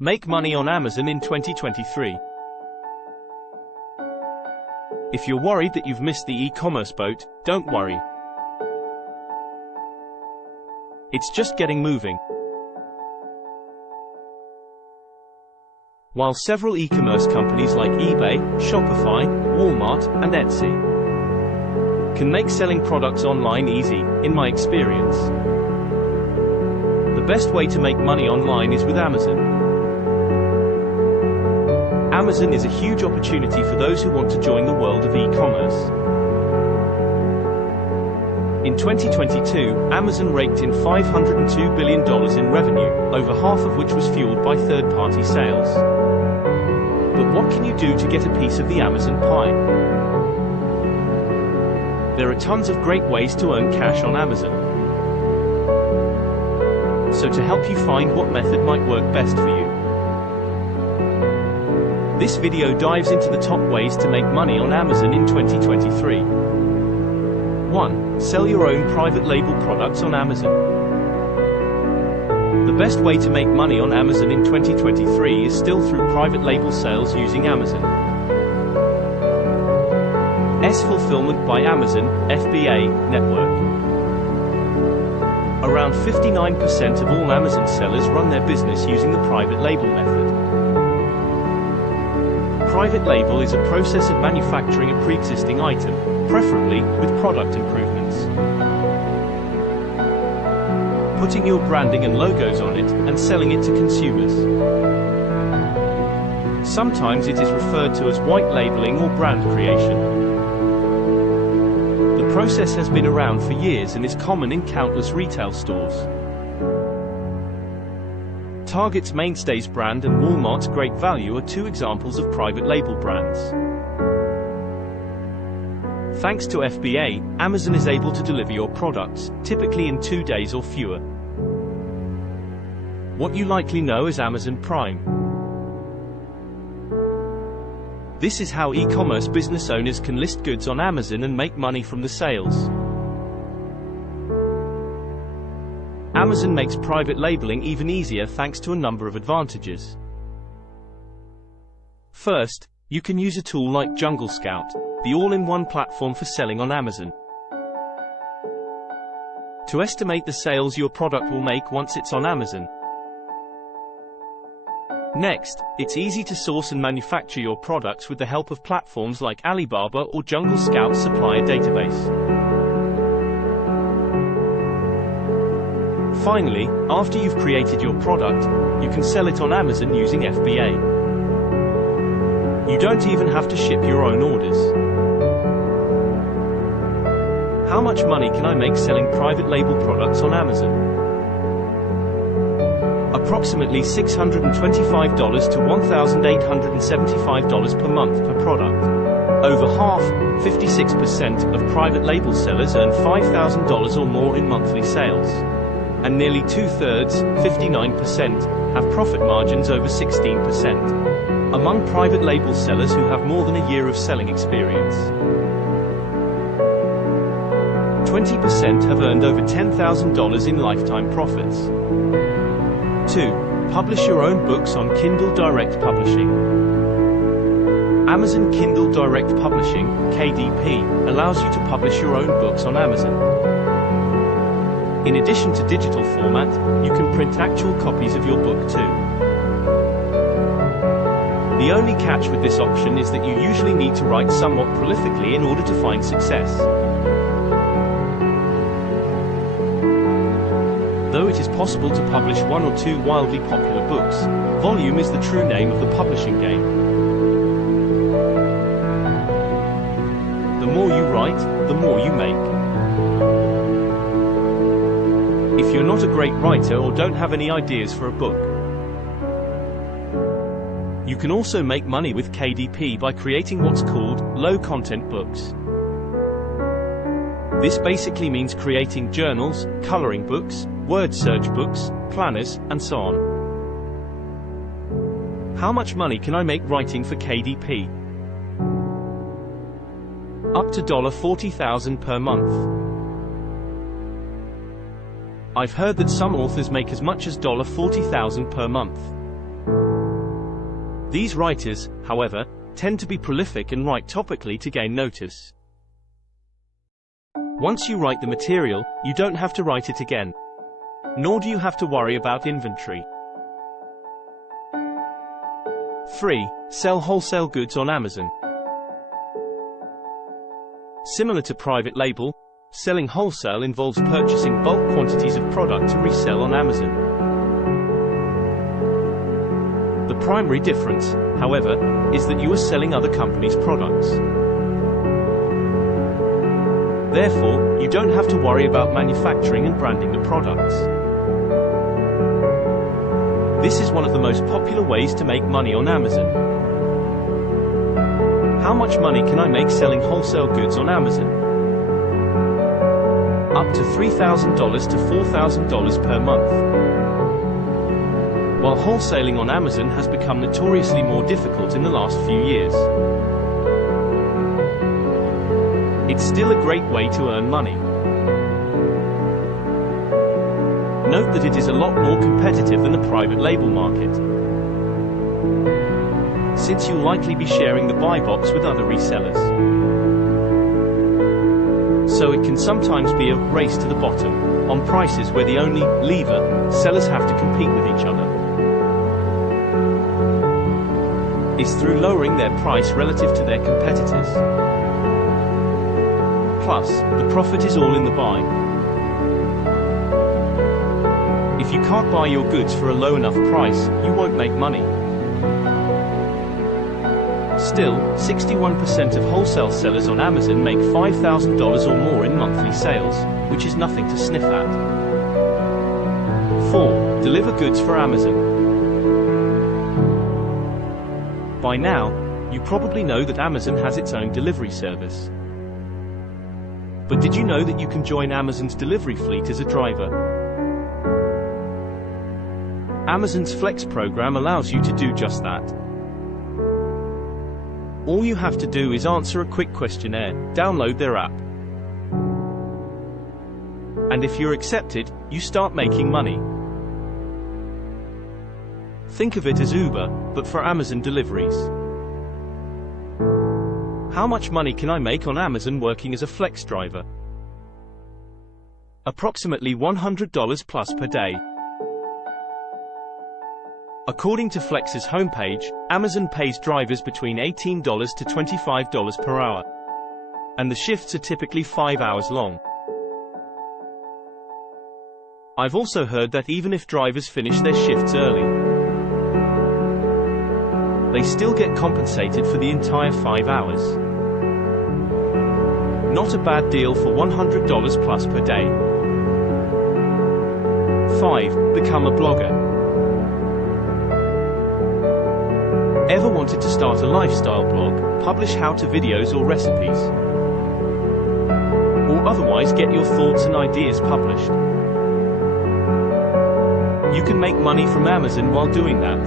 Make money on Amazon in 2023. If you're worried that you've missed the e-commerce boat, don't worry. It's just getting moving. While several e-commerce companies like eBay, Shopify, Walmart, and Etsy can make selling products online easy, in my experience, the best way to make money online is with Amazon. Amazon is a huge opportunity for those who want to join the world of e-commerce. In 2022, Amazon raked in $502 billion in revenue, over half of which was fueled by third-party sales. But what can you do to get a piece of the Amazon pie? There are tons of great ways to earn cash on Amazon. So to help you find what method might work best for you, this video dives into the top ways to make money on Amazon in 2023. 1. Sell your own private label products on Amazon. The best way to make money on Amazon in 2023 is still through private label sales using Amazon Fulfillment by Amazon, FBA, network. Around 59% of all Amazon sellers run their business using the private label method. Private label is a process of manufacturing a pre-existing item, preferably with product improvements, putting your branding and logos on it, and selling it to consumers. Sometimes it is referred to as white labeling or brand creation. The process has been around for years and is common in countless retail stores. Target's Mainstays brand and Walmart's Great Value are two examples of private label brands. Thanks to FBA, Amazon is able to deliver your products, typically in 2 days or fewer. What you likely know as Amazon Prime. This is how e-commerce business owners can list goods on Amazon and make money from the sales. Amazon makes private labeling even easier thanks to a number of advantages. First, you can use a tool like Jungle Scout, the all-in-one platform for selling on Amazon, to estimate the sales your product will make once it's on Amazon. Next, it's easy to source and manufacture your products with the help of platforms like Alibaba or Jungle Scout's supplier database. Finally, after you've created your product, you can sell it on Amazon using FBA. You don't even have to ship your own orders. How much money can I make selling private label products on Amazon? Approximately $625 to $1,875 per month per product. Over half, 56%, of private label sellers earn $5,000 or more in monthly sales. And nearly 2/3, 59%, have profit margins over 16%. Among private label sellers who have more than a year of selling experience, 20% have earned over $10,000 in lifetime profits. 2. Publish your own books on Kindle Direct Publishing. Amazon Kindle Direct Publishing, KDP, allows you to publish your own books on Amazon. In addition to digital format, you can print actual copies of your book too. The only catch with this option is that you usually need to write somewhat prolifically in order to find success. Though it is possible to publish 1 or 2 wildly popular books, volume is the true name of the publishing game. The more you write, the more you make. If you're not a great writer or don't have any ideas for a book, you can also make money with KDP by creating what's called low-content books. This basically means creating journals, coloring books, word search books, planners, and so on. How much money can I make writing for KDP? Up to $40,000 per month. I've heard that some authors make as much as $40,000 per month. These writers, however, tend to be prolific and write topically to gain notice. Once you write the material, you don't have to write it again. Nor do you have to worry about inventory. 3. Sell wholesale goods on Amazon. Similar to private label, selling wholesale involves purchasing bulk quantities of product to resell on Amazon. The primary difference, however, is that you are selling other companies' products. Therefore, you don't have to worry about manufacturing and branding the products. This is one of the most popular ways to make money on Amazon. How much money can I make selling wholesale goods on Amazon? Up to $3,000 to $4,000 per month. While wholesaling on Amazon has become notoriously more difficult in the last few years, it's still a great way to earn money. Note that it is a lot more competitive than the private label market, since you'll likely be sharing the buy box with other resellers. So it can sometimes be a race to the bottom on prices where the only lever sellers have to compete with each other is through lowering their price relative to their competitors. Plus, the profit is all in the buy. If you can't buy your goods for a low enough price, you won't make money. Still, 61% of wholesale sellers on Amazon make $5,000 or more in monthly sales, which is nothing to sniff at. 4. Deliver goods for Amazon. By now, you probably know that Amazon has its own delivery service. But did you know that you can join Amazon's delivery fleet as a driver? Amazon's Flex program allows you to do just that. All you have to do is answer a quick questionnaire, download their app, and if you're accepted, you start making money. Think of it as Uber, but for Amazon deliveries. How much money can I make on Amazon working as a Flex driver? Approximately $100 plus per day. According to Flex's homepage, Amazon pays drivers between $18 to $25 per hour. And the shifts are typically 5 hours long. I've also heard that even if drivers finish their shifts early, they still get compensated for the entire 5 hours. Not a bad deal for $100 plus per day. 5. Become a blogger. Ever wanted to start a lifestyle blog, publish how-to videos or recipes, or otherwise get your thoughts and ideas published? You can make money from Amazon while doing that.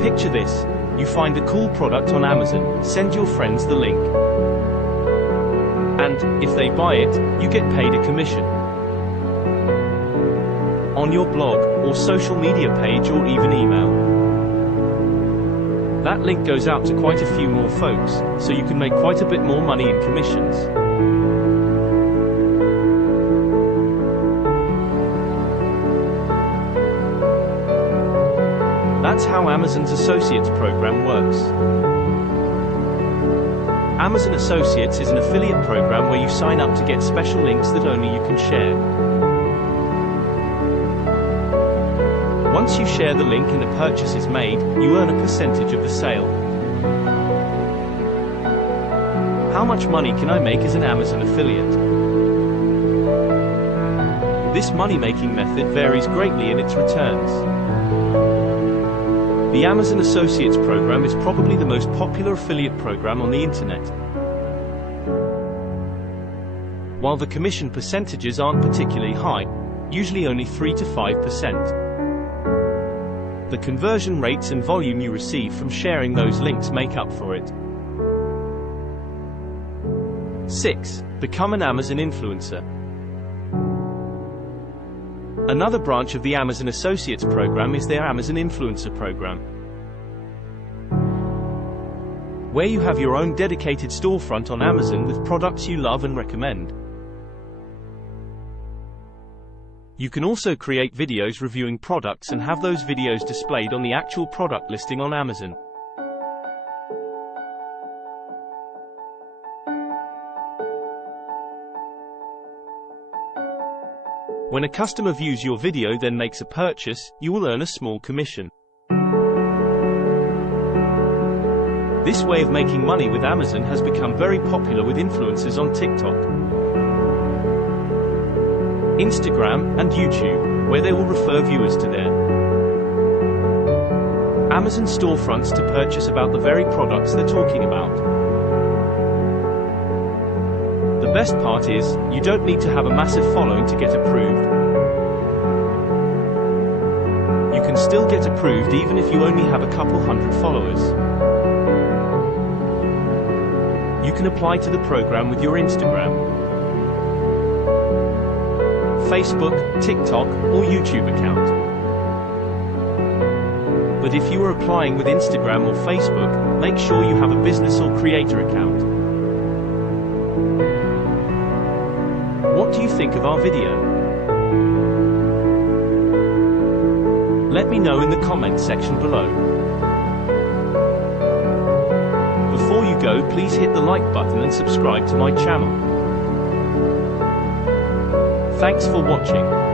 Picture this: you find a cool product on Amazon, send your friends the link, and, if they buy it, you get paid a commission. On your blog, or social media page, or even email. That link goes out to quite a few more folks, so you can make quite a bit more money in commissions. That's how Amazon's Associates program works. Amazon Associates is an affiliate program where you sign up to get special links that only you can share. Once you share the link and a purchase is made, you earn a percentage of the sale. How much money can I make as an Amazon affiliate? This money-making method varies greatly in its returns. The Amazon Associates program is probably the most popular affiliate program on the internet. While the commission percentages aren't particularly high, usually only 3 to 5%. The conversion rates and volume you receive from sharing those links make up for it. 6. Become an Amazon influencer. Another branch of the Amazon Associates program is their Amazon Influencer program, where you have your own dedicated storefront on Amazon with products you love and recommend. You can also create videos reviewing products and have those videos displayed on the actual product listing on Amazon. When a customer views your video then makes a purchase, you will earn a small commission. This way of making money with Amazon has become very popular with influencers on TikTok, Instagram, and YouTube, where they will refer viewers to their Amazon storefronts to purchase about the very products they're talking about. The best part is, you don't need to have a massive following to get approved. You can still get approved even if you only have a couple hundred followers. You can apply to the program with your Instagram, Facebook, TikTok, or YouTube account. But if you are applying with Instagram or Facebook, make sure you have a business or creator account. What do you think of our video? Let me know in the comments section below. Before you go, please hit the like button and subscribe to my channel. Thanks for watching.